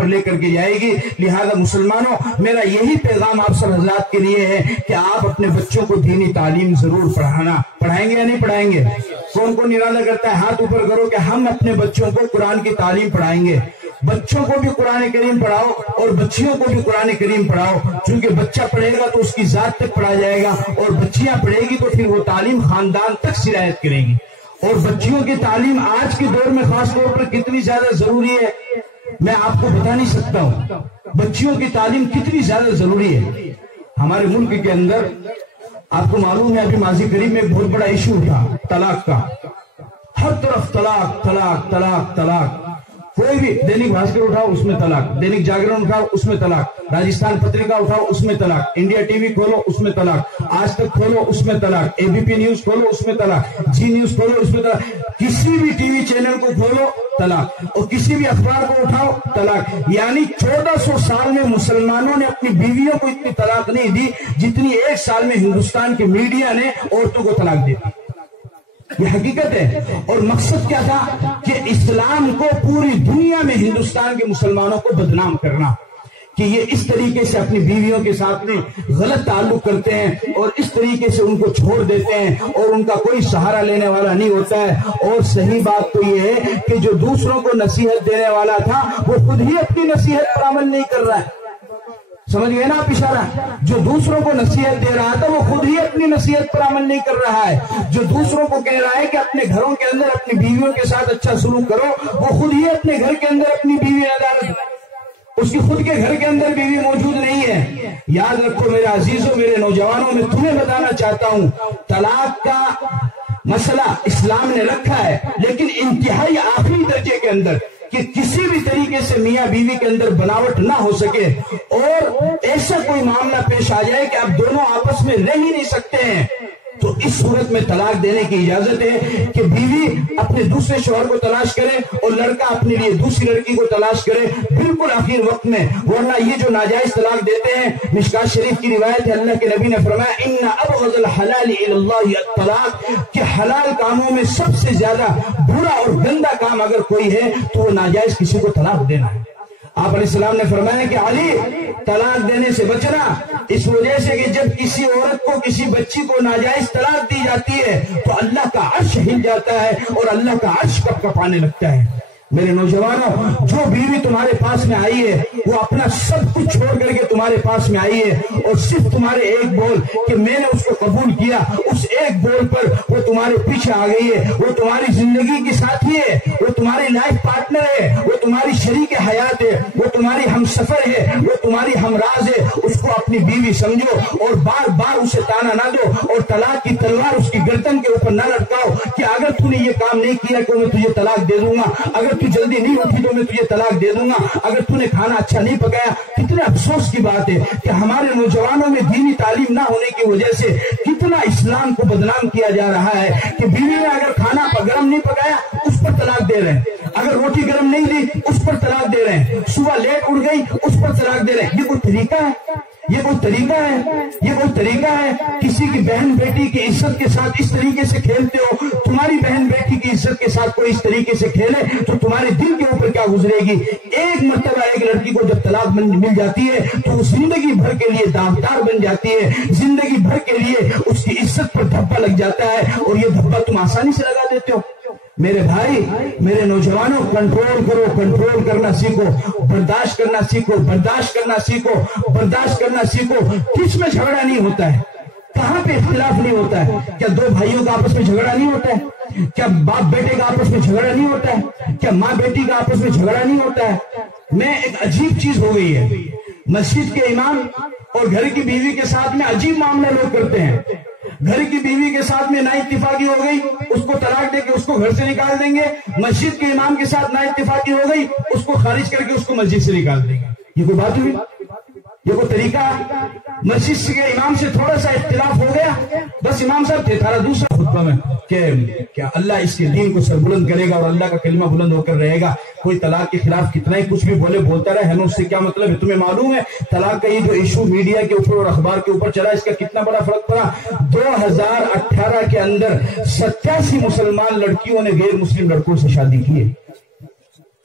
پر لے کر کے جائے گی۔ لہذا مسلمانوں، میرا یہی پیغام آپ سب حضرات کے لیے ہے کہ آپ اپنے بچوں کو دینی تعلیم ضرور پڑھائیں گے یا نہیں پڑھائیں گے؟ کون کون ارادہ کرتا ہے؟ ہاتھ اوپر کرو کہ ہم اپنے بچوں کو قرآن کی تعلیم پڑھائیں گے۔ بچوں کو بھی قرآن کریم پڑھاؤ اور بچیوں کو بھی قرآن کریم پڑھاؤ، چونکہ بچہ پڑھے گا تو اس کی ذات تک پڑھا جائے گا، اور بچیاں پڑھے گی تو پھر وہ تعلیم خاندان تک سرایت کرے گی۔ اور بچیوں کی تعلیم آج کے دور میں خاص طور پر کتنی زیادہ ضروری ہے میں آپ کو بتا نہیں سکتا ہوں۔ بچیوں کی تعلیم کتنی زیادہ ضروری ہے ہمارے ملک کے اندر۔ آپ کو معلوم ہے ابھی ماضی قریب میں ایک بہت بڑا ایشو تھا طلاق کا، ہر طرف طلاق طلاق طلاق طلاق، کوئی بھی دینک بھاسکر اٹھاؤ اس میں طلاق، دینک جاگرن اٹھاؤ اس میں طلاق، راجستھان پترکا اٹھاؤ اس میں طلاق، انڈیا ٹی وی کھولو اس میں طلاق، آج تک کھولو اس میں طلاق، اے بی پی نیوز کھولو اس میں طلاق، جی نیوز کھولو اس میں طلاق، کسی بھی ٹی وی چینل کو کھولو طلاق، اور کسی بھی اخبار کو اٹھاؤ طلاق۔ یعنی 1400 سال میں مسلمانوں نے اپنی بیویوں کو اتنی طلاق نہیں دی جتنی ایک سال میں ہندوستان کے میڈیا نے عورتوں کو طلاق دی۔ یہ حقیقت ہے۔ اور مقصد کیا تھا کہ اسلام کو پوری دنیا میں ہندوستان کے مسلمانوں کو بدنام کرنا، کہ یہ اس طریقے سے اپنی بیویوں کے ساتھ میں غلط تعلق کرتے ہیں اور اس طریقے سے ان کو چھوڑ دیتے ہیں اور ان کا کوئی سہارا لینے والا نہیں ہوتا ہے۔ اور صحیح بات تو یہ ہے کہ جو دوسروں کو نصیحت دینے والا تھا وہ خود ہی اپنی نصیحت پر عمل نہیں کر رہا ہے۔ سمجھ گئے نا آپ اشارہ؟ جو دوسروں کو نصیحت دے رہا تھا وہ خود ہی اپنی نصیحت پر عمل نہیں کر رہا ہے۔ جو دوسروں کو کہہ رہا ہے کہ اپنے گھروں کے اندر اپنی بیویوں کے ساتھ اچھا سلوک کرو، وہ خود ہی اپنے گھر کے اندر اپنی بیوی اس کی خود کے گھر کے اندر بیوی موجود نہیں ہے۔ یاد رکھو میرے عزیزوں، میرے نوجوانوں، میں تمہیں بتانا چاہتا ہوں طلاق کا مسئلہ اسلام نے رکھا ہے، لیکن انتہائی آخری درجے کے اندر، کہ کسی بھی طریقے سے میاں بیوی کے اندر بناوٹ نہ ہو سکے اور ایسا کوئی معاملہ پیش آ جائے کہ آپ دونوں آپس میں رہ ہی نہیں سکتے ہیں، تو اس صورت میں طلاق دینے کی اجازت ہے کہ بیوی اپنے دوسرے شوہر کو تلاش کرے اور لڑکا اپنے لیے دوسری لڑکی کو تلاش کرے بالکل آخر وقت میں۔ ورنہ یہ جو ناجائز طلاق دیتے ہیں، مشکات شریف کی روایت ہے، اللہ کے نبی نے فرمایا ان ابغض الحلال الی اللہ الطلاق، کہ حلال کاموں میں سب سے زیادہ برا اور گندا کام اگر کوئی ہے تو وہ ناجائز کسی کو طلاق دینا ہے۔ آپ علیہ السلام نے فرمایا کہ علی طلاق دینے سے بچنا، اس وجہ سے کہ جب کسی عورت کو کسی بچی کو ناجائز طلاق دی جاتی ہے تو اللہ کا عرش ہل جاتا ہے اور اللہ کا عرش کپ کپانے لگتا ہے۔ میرے نوجوانوں، جو بیوی تمہارے پاس میں آئی ہے وہ اپنا سب کچھ چھوڑ کر کے تمہارے پاس میں آئی ہے اور صرف تمہارے ایک بول کہ میں نے اس کو قبول کیا، اس ایک بول پر وہ تمہارے پیچھے آ گئی ہے۔ وہ تمہاری زندگی کی ساتھی ہے، وہ تمہاری لائف پارٹنر ہے، وہ تمہاری شریک حیات ہے، وہ تمہاری ہم سفر ہے، وہ تمہاری ہمراز ہے۔ اس کو اپنی بیوی سمجھو اور بار بار اسے تانا نہ دو اور طلاق کی تلوار اس کی گردن کے اوپر نہ لٹکاؤ کہ اگر تو نے یہ کام نہیں کیا تو میں تجھے طلاق دے دوں گا، اگر تو جلدی نہیں اٹھی تو میں تجھے طلاق دے دوں گا، اگر تو نے کھانا اچھا نہیں پکایا۔ کتنے افسوس کی بات ہے کہ ہمارے نوجوانوں میں دینی تعلیم نہ ہونے کی وجہ سے کتنا اسلام کو بدنام کیا جا رہا ہے کہ بیوی نے اگر کھانا گرم نہیں پکایا اس پر طلاق دے رہے ہیں، اگر روٹی گرم نہیں دی اس پر طلاق دے رہے ہیں، صبح لیٹ اٹھ گئی اس پر طلاق دے رہے ہیں۔ یہ کوئی طریقہ ہے؟ یہ کوئی طریقہ ہے؟ یہ کوئی طریقہ ہے؟ کسی کی بہن بیٹی کی عزت کے ساتھ اس طریقے سے کھیلتے ہو؟ تمہاری بہن بیٹی کی عزت کے ساتھ کوئی اس طریقے سے کھیلے تو تمہارے دل کے اوپر کیا گزرے گی؟ ایک مرتبہ ایک لڑکی کو جب طلاق مل جاتی ہے تو وہ زندگی بھر کے لیے داغدار بن جاتی ہے، زندگی بھر کے لیے اس کی عزت پر دھبا لگ جاتا ہے، اور یہ دھبا تم آسانی سے لگا دیتے ہو۔ میرے بھائی، میرے نوجوانوں، کنٹرول کرو، کنٹرول کرنا سیکھو، برداشت کرنا سیکھو، برداشت کرنا سیکھو، برداشت کرنا سیکھو۔ کس میں جھگڑا نہیں ہوتا ہے؟ کہاں پہ اختلاف نہیں ہوتا ہے؟ کیا دو بھائیوں کا آپس میں جھگڑا نہیں ہوتا ہے؟ کیا باپ بیٹے کا آپس میں جھگڑا نہیں ہوتا ہے؟ کیا ماں بیٹی کا آپس میں جھگڑا نہیں ہوتا ہے؟ میں ایک عجیب چیز ہو گئی ہے، مسجد کے امام اور گھر کی بیوی کے ساتھ میں عجیب معاملہ لوگ کرتے ہیں۔ گھر کی بیوی کے ساتھ میں نا اتفاقی ہو گئی، اس کو طلاق دے کے اس کو گھر سے نکال دیں گے۔ مسجد کے امام کے ساتھ نا اتفاقی ہو گئی، اس کو خارج کر کے اس کو مسجد سے نکال دیں گے۔ یہ کوئی بات ہوئی؟ یہ کوئی طریقہ ہے؟ مسجد کے امام سے تھوڑا سا اختلاف ہو گیا، بس امام صاحب تھے تھارا دوسرا خطبہ میں کہ کیا اللہ اس کے دین کو سربلند کرے گا اور اللہ کا کلمہ بلند ہو کر رہے گا۔ کوئی طلاق کے خلاف کتنا ہی کچھ بھی بولتا رہے، ہمیں اس سے کیا مطلب ہے؟ تمہیں معلوم ہے طلاق کا یہ جو ایشو میڈیا کے اوپر اور اخبار کے اوپر چلا، اس کا کتنا بڑا فرق پڑا؟ 2018 کے اندر 87 مسلمان لڑکیوں نے غیر مسلم لڑکوں سے شادی کی ہے۔